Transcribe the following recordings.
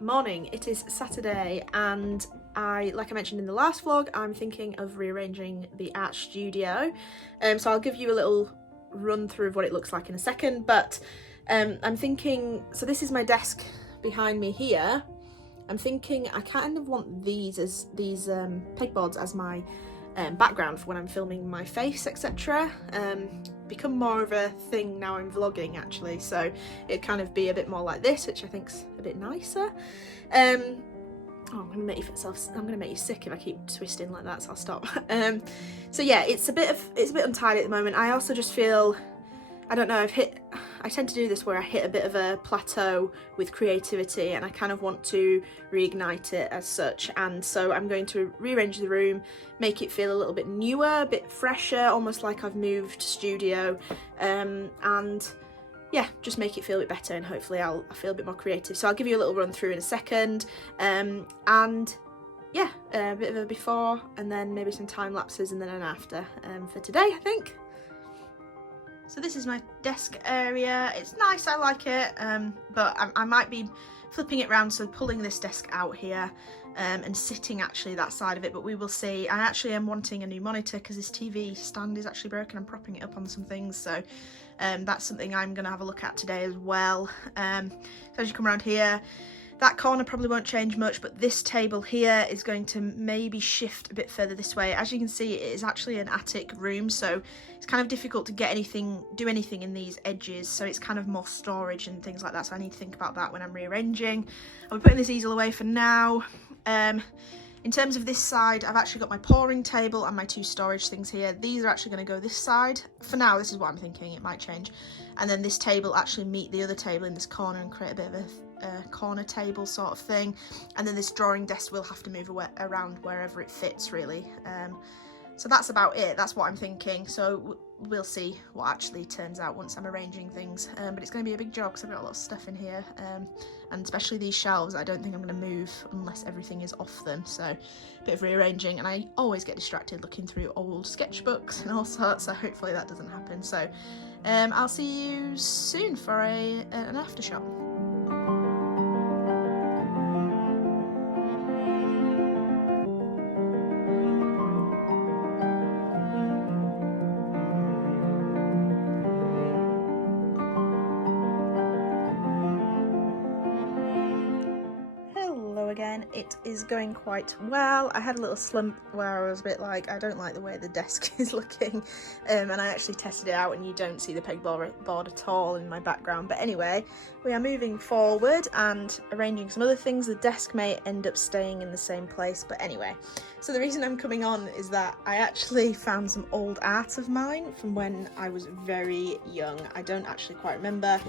Morning, it is Saturday and like I mentioned in the last vlog, I'm thinking of rearranging the art studio. So I'll give you a little run through of what it looks like in a second, but I'm thinking, so this is my desk behind me here. I'm thinking I kind of want these pegboards as my background for when I'm filming my face, etc. Become more of a thing now I'm vlogging actually, so it'd kind of be a bit more like this, which I think's a bit nicer. I'm gonna make you sick if I keep twisting like that, so I'll stop. So yeah, it's a bit untidy at the moment. I also just feel, I don't know, I tend to do this where I hit a bit of a plateau with creativity and I kind of want to reignite it as such, and so I'm going to rearrange the room, make it feel a little bit newer, a bit fresher, almost like I've moved studio, and yeah, just make it feel a bit better, and hopefully I'll feel a bit more creative. So I'll give you a little run through in a second, and yeah, a bit of a before and then maybe some time lapses and then an after for today, I think. So this is my desk area. It's nice, I like it, but I might be flipping it around, so pulling this desk out here and sitting actually that side of it, but we will see. I actually am wanting a new monitor because this TV stand is actually broken. I'm propping it up on some things, so that's something I'm going to have a look at today as well. So as you come around here, that corner probably won't change much, but this table here is going to maybe shift a bit further this way. As you can see, it is actually an attic room, so it's kind of difficult to get do anything in these edges, so it's kind of more storage and things like that, so I need to think about that when I'm rearranging. I'll be putting this easel away for now. In terms of this side, I've actually got my pouring table and my two storage things here. These are actually going to go this side. For now, this is what I'm thinking, it might change. And then this table actually meet the other table in this corner and create a bit of a corner table sort of thing. And then this drawing desk will have to move around wherever it fits, really. So that's about it, that's what I'm thinking. So we'll see what actually turns out once I'm arranging things. But it's going to be a big job because I've got a lot of stuff in here. And especially these shelves, I don't think I'm going to move unless everything is off them. So a bit of rearranging, and I always get distracted looking through old sketchbooks and all sorts, so hopefully that doesn't happen. So I'll see you soon for an after shot. Again, it is going quite well. I had a little slump where I was a bit like, I don't like the way the desk is looking, and I actually tested it out and you don't see the pegboard at all in my background. But anyway, we are moving forward and arranging some other things. The desk may end up staying in the same place, but anyway, so the reason I'm coming on is that I actually found some old art of mine from when I was very young. I don't actually quite remember,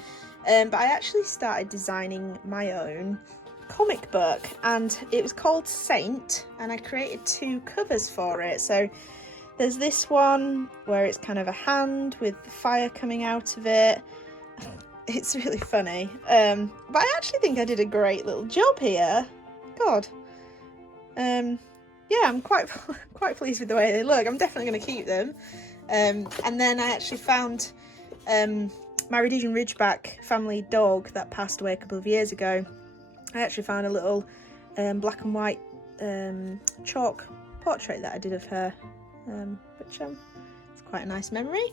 but I actually started designing my own comic book, and it was called Saint, and I created two covers for it. So there's this one where it's kind of a hand with the fire coming out of it. It's really funny, but I actually think I did a great little job here. God, yeah, I'm quite pleased with the way they look. I'm definitely going to keep them. And then I actually found my Rhodesian Ridgeback family dog that passed away a couple of years ago. I actually found a little black and white chalk portrait that I did of her, which it's quite a nice memory.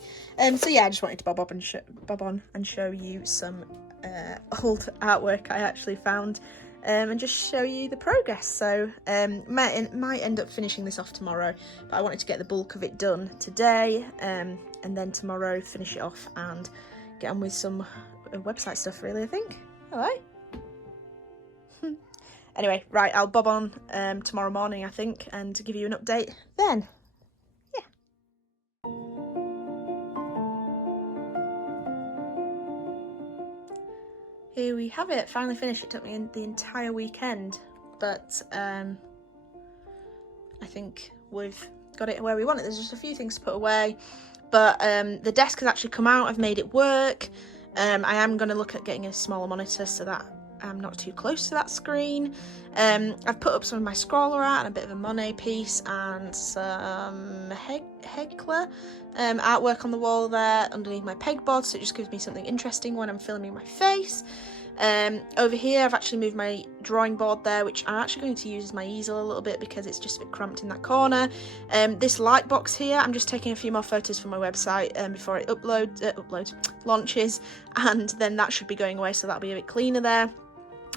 So yeah, I just wanted to bob on and show you some old artwork I actually found, and just show you the progress. So might end up finishing this off tomorrow, but I wanted to get the bulk of it done today, and then tomorrow finish it off and get on with some website stuff, really, I think. Hello. Anyway, right, I'll bob on tomorrow morning, I think, and to give you an update then. Yeah. Here we have it, finally finished. It took me the entire weekend, but I think we've got it where we want it. There's just a few things to put away, but the desk has actually come out. I've made it work. I am going to look at getting a smaller monitor so that I'm not too close to that screen. I've put up some of my scroller art and a bit of a Monet piece and some Hegler artwork on the wall there underneath my pegboard, so it just gives me something interesting when I'm filming my face. Over here I've actually moved my drawing board there, which I'm actually going to use as my easel a little bit because it's just a bit cramped in that corner. This light box here, I'm just taking a few more photos from my website before it launches, and then that should be going away, so that'll be a bit cleaner there.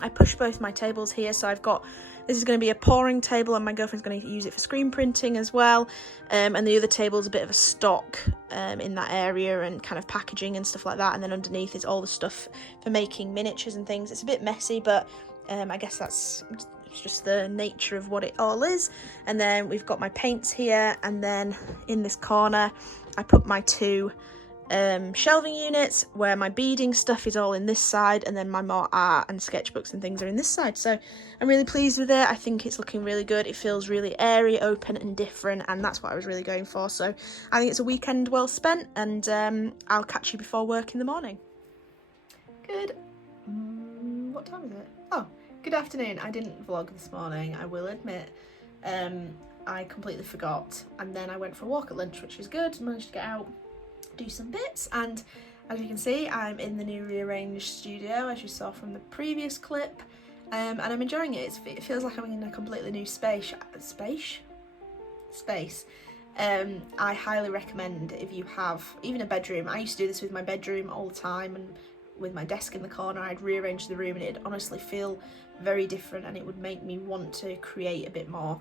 I pushed both my tables here, so I've got, this is going to be a pouring table and my girlfriend's going to use it for screen printing as well, and the other table's a bit of a stock in that area and kind of packaging and stuff like that, and then underneath is all the stuff for making miniatures and things. It's a bit messy, but I guess that's just the nature of what it all is. And then we've got my paints here, and then in this corner I put my two shelving units where my beading stuff is all in this side, and then my more art and sketchbooks and things are in this side. So I'm really pleased with it. I think it's looking really good. It feels really airy, open and different, and that's what I was really going for. So I think it's a weekend well spent, and I'll catch you before work in the morning. Good, what time is it? Oh, good afternoon. I didn't vlog this morning, I will admit. I completely forgot, and then I went for a walk at lunch, which was good. Managed to get out, do some bits, and as you can see I'm in the new rearranged studio, as you saw from the previous clip, and I'm enjoying it. It feels like I'm in a completely new space. I highly recommend, if you have even a bedroom. I used to do this with my bedroom all the time, and with my desk in the corner I'd rearrange the room, and it'd honestly feel very different, and it would make me want to create a bit more.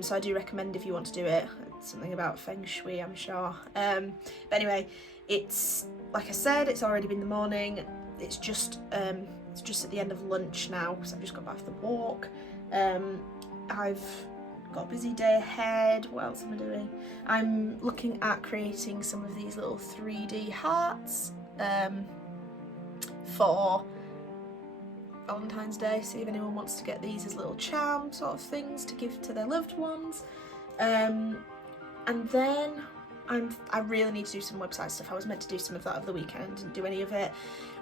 So I do recommend, if you want to do it. It's something about feng shui, I'm sure. But anyway, it's, like I said, it's already been the morning. It's just at the end of lunch now, because I've just got back from the walk. I've got a busy day ahead. What else am I doing? I'm looking at creating some of these little 3D hearts for Valentine's Day. See if anyone wants to get these as little charm sort of things to give to their loved ones. And then I really need to do some website stuff. I was meant to do some of that over the weekend, didn't do any of it.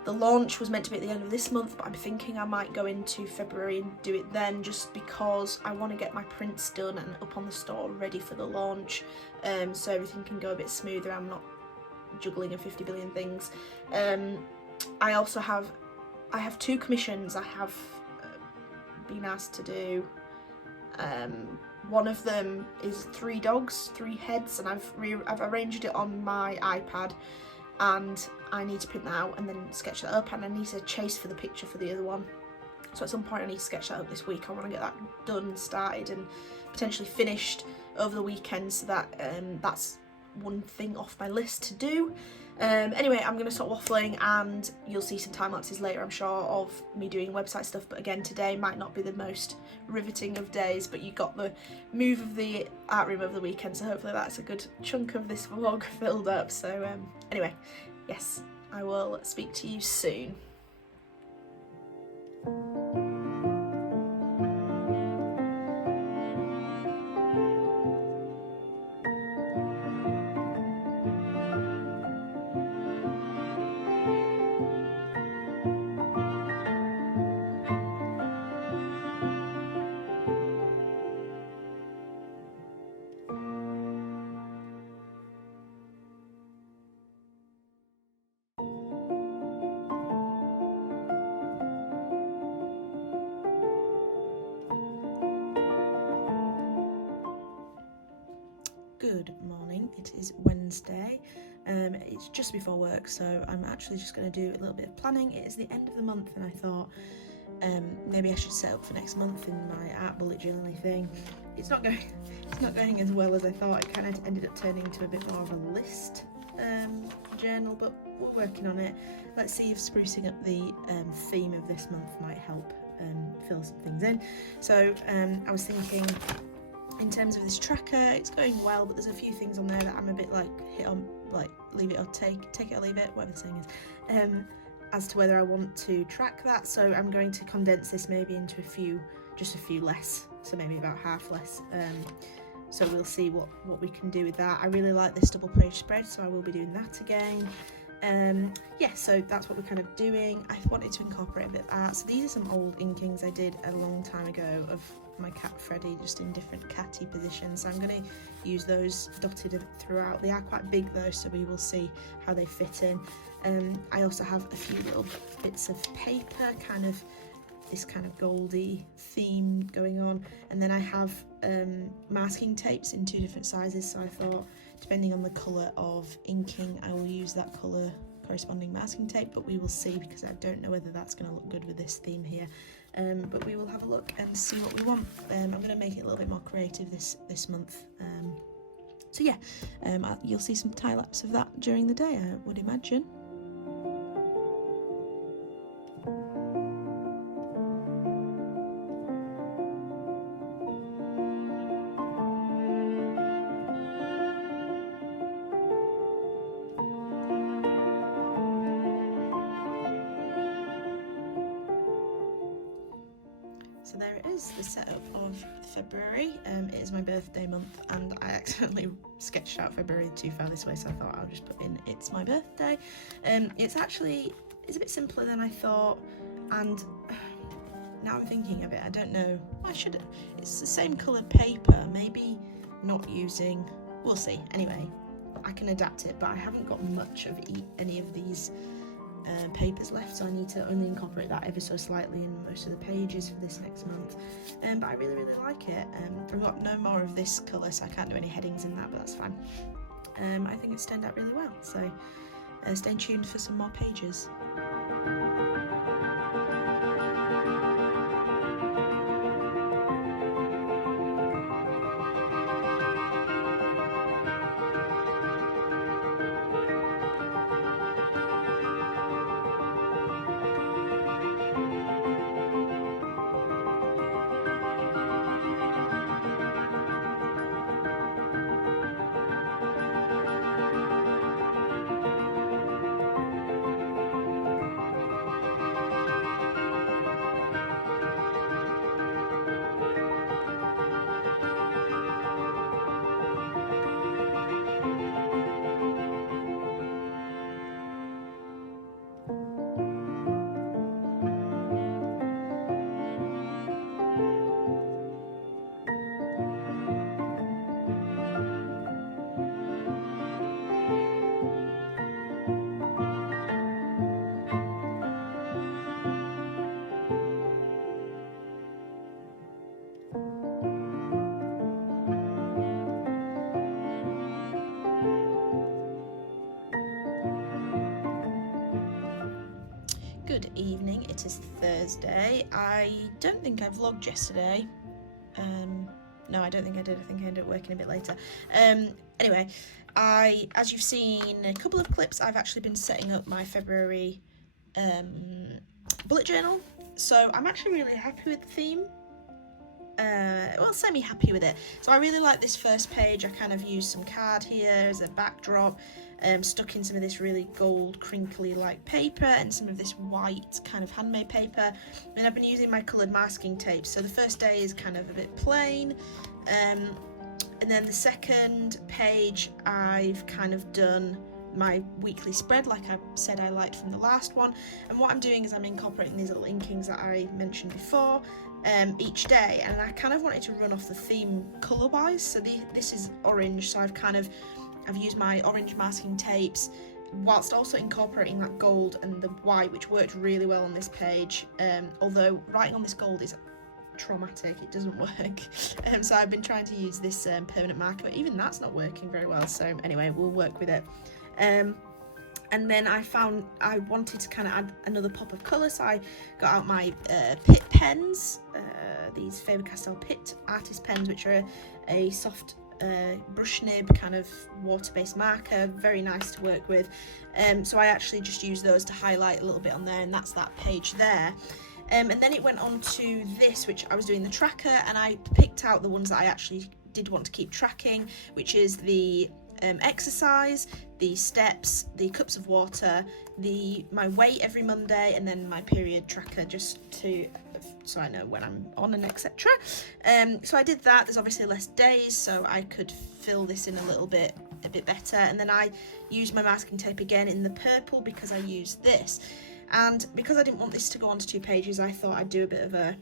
The launch was meant to be at the end of this month, but I'm thinking I might go into February and do it then, just because I want to get my prints done and up on the store ready for the launch, so everything can go a bit smoother. I'm not juggling 50 billion things. I have two commissions I have been asked to do. One of them is 3 dogs, 3 heads, and I've arranged it on my iPad, and I need to print that out and then sketch that up, and I need to chase for the picture for the other one. So at some point I need to sketch that up this week. I want to get that done, started and potentially finished over the weekend, so that that's one thing off my list to do. Anyway, I'm going to stop waffling, and you'll see some time lapses later, I'm sure, of me doing website stuff. But again, today might not be the most riveting of days, but you got the move of the art room over the weekend, so hopefully that's a good chunk of this vlog filled up. So anyway, yes, I will speak to you soon. Good morning, it is Wednesday. It's just before work, so I'm actually just going to do a little bit of planning. It is the end of the month, and I thought maybe I should set up for next month in my art bullet journaling thing. It's not going as well as I thought. It kind of ended up turning into a bit more of a list journal, but we're working on it. Let's see if sprucing up the theme of this month might help fill some things in. So I was thinking, in terms of this tracker, it's going well, but there's a few things on there that I'm a bit like hit on, like leave it or take it or leave it, whatever the saying is, as to whether I want to track that. So I'm going to condense this maybe into just a few less, so maybe about half less. So we'll see what we can do with that. I really like this double page spread, so I will be doing that again. Yeah, so that's what we're kind of doing. I wanted to incorporate a bit of art. So these are some old inkings I did a long time ago of my cat Freddie just in different catty positions. So I'm going to use those dotted throughout. They are quite big though, so we will see how they fit in. I also have a few little bits of paper, kind of this kind of goldy theme going on, and then I have masking tapes in 2 different sizes, so I thought depending on the colour of inking I will use that colour corresponding masking tape, but we will see because I don't know whether that's going to look good with this theme here, but we will have a look and see what we want. I'm going to make it a little bit more creative this month, so yeah, you'll see some time-lapse of that during the day, I would imagine. So there it is, the setup of February. It is my birthday month and I accidentally sketched out February too far this way, so I thought I'll just put in it's my birthday. It's a bit simpler than I thought, and now I'm thinking of it, I don't know, it's the same colour paper, maybe not using, we'll see. Anyway, I can adapt it, but I haven't got much of any of these papers left, so I need to only incorporate that ever so slightly in most of the pages for this next month, but I really like it. I've got no more of this colour, so I can't do any headings in that, but that's fine. I think it's turned out really well, so stay tuned for some more pages. Good evening, it is Thursday. I don't think I vlogged yesterday. No, I don't think I did. I think I ended up working a bit later. Anyway, as you've seen a couple of clips, I've actually been setting up my February bullet journal. So I'm actually really happy with the theme. Well, semi-happy with it. So I really like this first page. I kind of used some card here as a backdrop, stuck in some of this really gold crinkly like paper and some of this white kind of handmade paper, and I've been using my coloured masking tape. So the first day is kind of a bit plain, and then the second page I've kind of done my weekly spread like I said I liked from the last one, and what I'm doing is I'm incorporating these little inkings that I mentioned before each day, and I kind of wanted to run off the theme colour wise. So this is orange, so I've used my orange masking tapes whilst also incorporating that gold and the white, which worked really well on this page, although writing on this gold is traumatic, it doesn't work. So I've been trying to use this permanent marker, but even that's not working very well, so anyway, we'll work with it. And then I found I wanted to kind of add another pop of colour, so I got out my Pitt pens, these Faber-Castell Pitt artist pens, which are a soft brush nib kind of water-based marker, very nice to work with. So I actually just used those to highlight a little bit on there, and that's that page there. And then it went on to this, which I was doing the tracker, and I picked out the ones that I actually did want to keep tracking, which is the exercise, the steps, the cups of water, my weight every Monday, and then my period tracker, just so I know when I'm on and etc. So I did that. There's obviously less days, so I could fill this in a bit better. And then I used my masking tape again in the purple because I used this, and because I didn't want this to go onto 2 pages, I thought I'd do a bit of a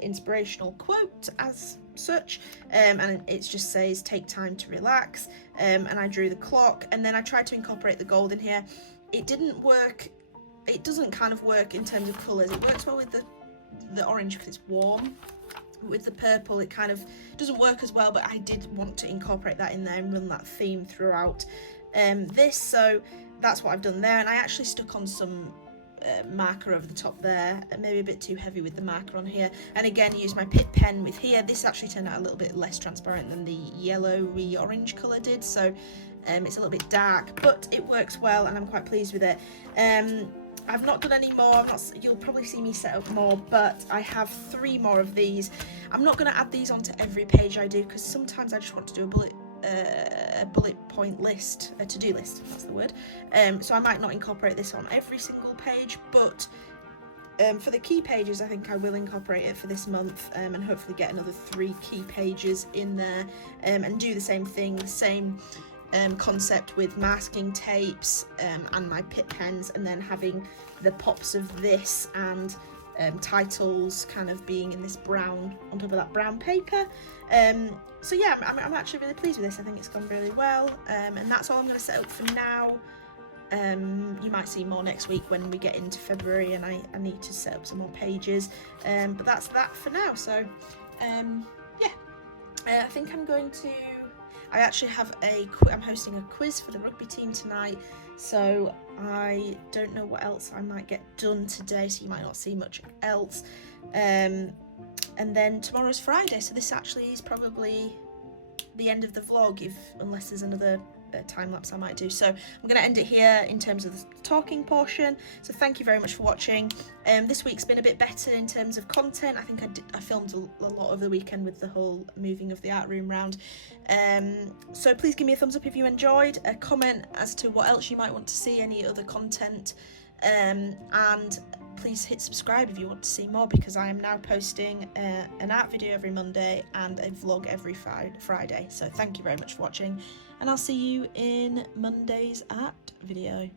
inspirational quote as such, and it just says take time to relax, and I drew the clock, and then I tried to incorporate the gold in here. It didn't work, it doesn't kind of work in terms of colours. It works well with the orange because it's warm. With the purple it kind of doesn't work as well, but I did want to incorporate that in there and run that theme throughout this, so that's what I've done there. And I actually stuck on some marker over the top there, maybe a bit too heavy with the marker on here, and again used my Pitt pen with here. This actually turned out a little bit less transparent than the yellowy orange colour did, so it's a little bit dark, but it works well and I'm quite pleased with it. I've not done any more, you'll probably see me set up more, but I have 3 more of these. I'm not going to add these onto every page I do because sometimes I just want to do a bullet point list, a to-do list, that's the word. So I might not incorporate this on every single page, but for the key pages I think I will incorporate it for this month, and hopefully get another 3 key pages in there, and do the same thing, the same concept with masking tapes and my Pitt pens, and then having the pops of this and titles kind of being in this brown, on top of that brown paper. So yeah, I'm actually really pleased with this. I think it's gone really well, and that's all I'm going to set up for now. You might see more next week when we get into February and I need to set up some more pages, but that's that for now. So yeah, I think I'm going to, I actually have I'm hosting a quiz for the rugby team tonight, so I don't know what else I might get done today, so you might not see much else. And then tomorrow's Friday, so this actually is probably the end of the vlog, unless there's another time lapse I might do. So I'm going to end it here in terms of the talking portion. So thank you very much for watching. This week's been a bit better in terms of content. I think I filmed a lot over the weekend with the whole moving of the art room round. So please give me a thumbs up if you enjoyed, a comment as to what else you might want to see, any other content, and please hit subscribe if you want to see more, because I am now posting an art video every Monday and a vlog every Friday. So thank you very much for watching, and I'll see you in Monday's art video.